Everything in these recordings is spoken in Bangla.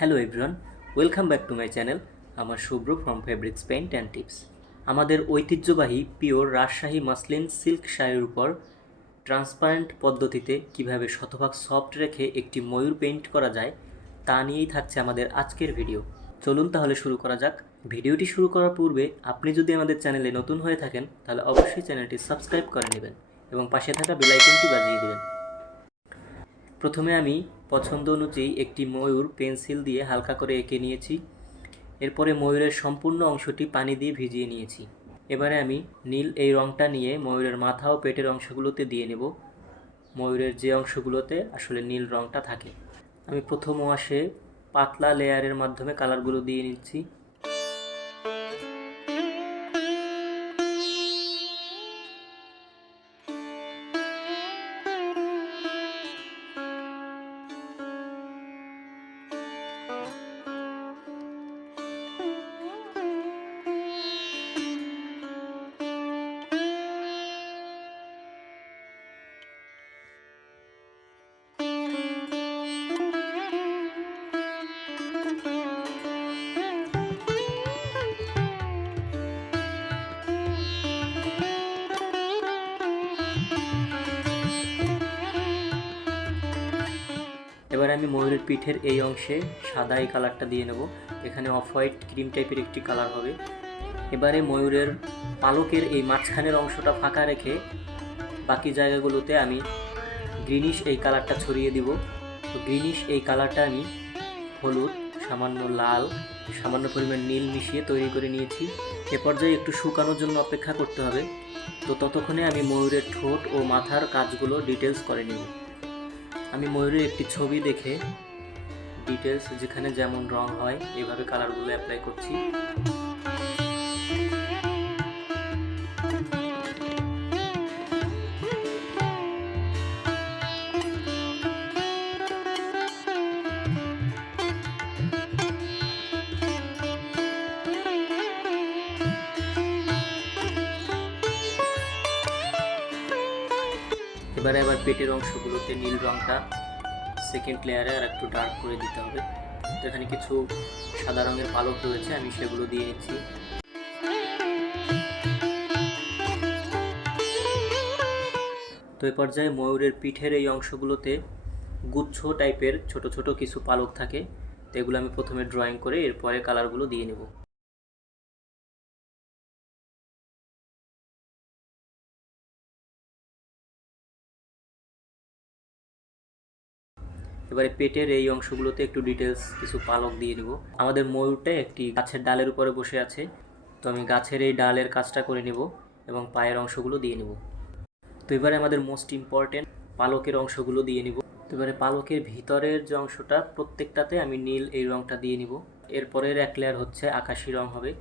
Hello everyone, welcome back to my channel. আমার Shubhra from fabrics paint and tips. আমাদের ঐতিহ্যবাহী পিওর রাজশাহী মাসলিন সিল্ক শাড়ির উপর ট্রান্সপারেন্ট পদ্ধতিতে কিভাবে শতভাগ সফট রেখে একটি ময়ূর পেইন্ট করা যায় তা নিয়েই থাকছে আমাদের আজকের ভিডিও। চলুন তাহলে শুরু করা যাক। ভিডিওটি শুরু করার পূর্বে আপনি যদি আমাদের চ্যানেলে নতুন হয়ে থাকেন তাহলে অবশ্যই চ্যানেলটি সাবস্ক্রাইব করে নেবেন এবং পাশে থাকা বেল আইকনটি বাজিয়ে দেবেন। প্রথমে আমি পছন্দ অনুযায়ী একটি ময়ূর পেন্সিল দিয়ে হালকা করে এঁকে নিয়েছি। এরপরে ময়ূরের সম্পূর্ণ অংশটি পানি দিয়ে ভিজিয়ে নিয়েছি। এবারে আমি নীল এই রঙটা নিয়ে ময়ূরের মাথা ও পেটের অংশগুলোতে দিয়ে নেব, ময়ূরের যে অংশগুলোতে আসলে নীল রঙটা থাকে। আমি প্রথম ওয়াশে পাতলা লেয়ারের মাধ্যমে কালারগুলো দিয়ে নিচ্ছি। এবার আমি ময়ূরের পিঠের এই অংশে সাদা এই কালারটা দিয়ে নেব। এখানে অফ হোয়াইট ক্রিম টাইপের একটি কালার হবে। এবারে ময়ূরের পালকের এই মাঝখানের অংশটা ফাঁকা রেখে বাকি জায়গাগুলোতে আমি গ্রিনিশ এই কালারটা ছড়িয়ে দিব। তো গ্রিনিশ এই কালারটা আমি হলুদ, সামান্য লাল, সামান্য পরিমাণ নীল মিশিয়ে তৈরি করে নিয়েছি। এ পর্যায়ে একটু শুকানোর জন্য অপেক্ষা করতে হবে। তো ততক্ষণে আমি ময়ূরের ঠোঁট ও মাথার কাজগুলো ডিটেলস করে নিব। আমি ময়ূরের একটি ছবি দেখে ডিটেলস যেখানে যেমন রং হয় এভাবে কালারগুলো অ্যাপ্লাই করছি। এবারে আবার পেটের অংশগুলোতে নীল রঙটা সেকেন্ড লেয়ারে আর একটু ডার্ক করে দিতে হবে। তো এখানে কিছু সাদা রঙের পালক রয়েছে, আমি সেগুলো দিয়ে নিচ্ছি। তো এই পর্যায়ে ময়ূরের পিঠের এই অংশগুলোতে গুচ্ছ টাইপের ছোট ছোট কিছু পালক থাকে, তো এগুলো আমি প্রথমে ড্রয়িং করে এরপরে কালারগুলো দিয়ে নেব। এবারে পেটের এই অংশগুলোতে একটু ডিটেলস কিছু পালক দিয়ে নেব। আমাদের ময়ূরটা একটি গাছের ডালের উপরে বসে আছে, তো আমি গাছের এই ডালের কাজটা করে নেব এবং পায়ের অংশগুলো দিয়ে নেব। তো এবারে আমাদের মোস্ট ইম্পর্টেন্ট পালকের অংশগুলো দিয়ে নিব। তো এবারে পালকের ভিতরের যে অংশটা প্রত্যেকটাতে আমি নীল এই রঙটা দিয়ে নিব। এরপরের এক লেয়ার হচ্ছে আকাশি রং হবে।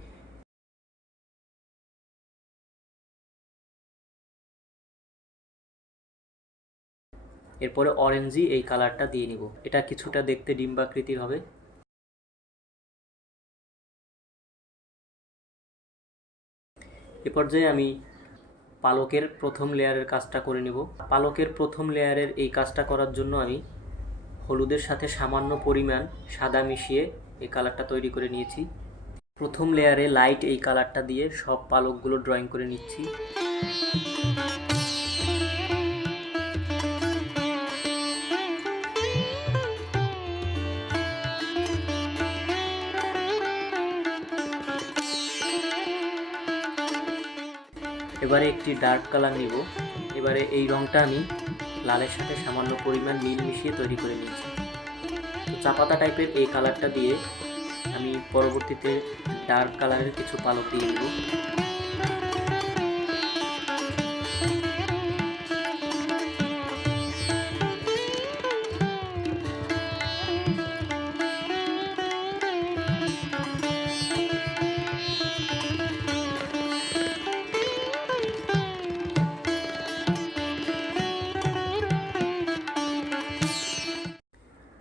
এরপরে অরেঞ্জি এই কালারটা দিয়ে নিব। এটা কিছুটা দেখতে ডিম্বাকৃতির হবে। এ পর্যায়ে আমি পালকের প্রথম লেয়ারের কাজটা করে নিব। পালকের প্রথম লেয়ারের এই কাজটা করার জন্য আমি হলুদের সাথে সামান্য পরিমাণ সাদা মিশিয়ে এই কালারটা তৈরি করে নিয়েছি। প্রথম লেয়ারে লাইট এই কালারটা দিয়ে সব পালকগুলো ড্রয়িং করে নিচ্ছি। এবারে একটি ডার্ক কালার নিব। এবারে এই রঙটা আমি লালের সাথে সামান্য পরিমাণ নীল মিশিয়ে তৈরি করে নিয়েছি। তো চা পাতা টাইপের এই কালারটা দিয়ে আমি পরবর্তীতে ডার্ক কালারের কিছু পালক দিয়ে দেব।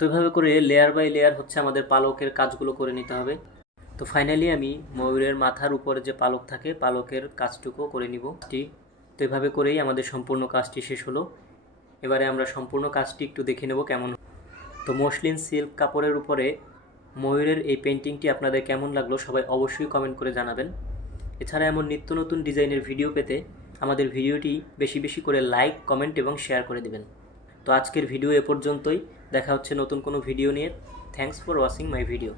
তো এভাবে করে লেয়ার বাই লেয়ার হচ্ছে আমাদের পালকের কাজগুলো করে নিতে হবে। তো ফাইনালি আমি ময়ূরের মাথার উপরে যে পালক থাকে পালকের কাজটুকু করে নিব। তো এভাবে করেই আমাদের সম্পূর্ণ কাজটি শেষ হলো। এবারে আমরা সম্পূর্ণ কাজটি একটু দেখে নেব কেমন। তো মসলিন সিল্ক কাপড়ের উপরে ময়ূরের এই পেন্টিংটি আপনাদের কেমন লাগলো সবাই অবশ্যই কমেন্ট করে জানাবেন। এছাড়া এমন নিত্য নতুন ডিজাইনের ভিডিও পেতে আমাদের ভিডিওটি বেশি বেশি করে লাইক, কমেন্ট এবং শেয়ার করে দিবেন। তো আজকের ভিডিও এ পর্যন্তই। দেখা হচ্ছে নতুন কোনো ভিডিও নিয়ে। Thanks for watching my video.